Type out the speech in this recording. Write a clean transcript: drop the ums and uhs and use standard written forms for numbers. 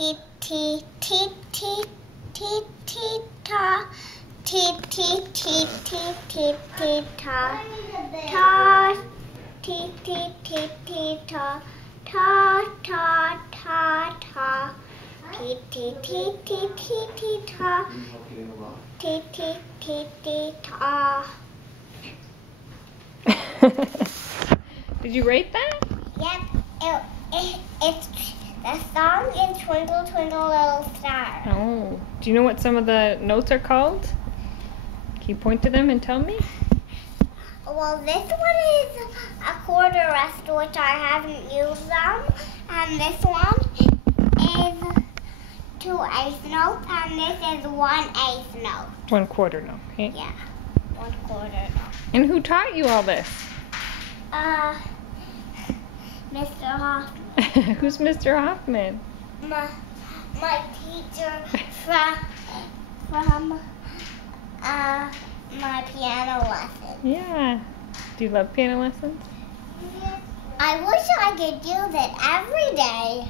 T T T T T T ta. T T T T T T ta. Ta. T T T T ta. Ta ta ta ta. T T T T T T ta. T T T T ta. Did you write that? Yep. It's the song is Twinkle Twinkle Little Star. Oh. Do you know what some of the notes are called? Can you point to them and tell me? Well, this one is a quarter rest, which I haven't used them. And this one is 2 eighth notes, and this is 1 eighth note. 1/4 note. Okay. Yeah, 1/4 note. And who taught you all this? Mr. Hoffman. Who's Mr. Hoffman? My teacher from my piano lesson. Yeah. Do you love piano lessons? I wish I could use it every day.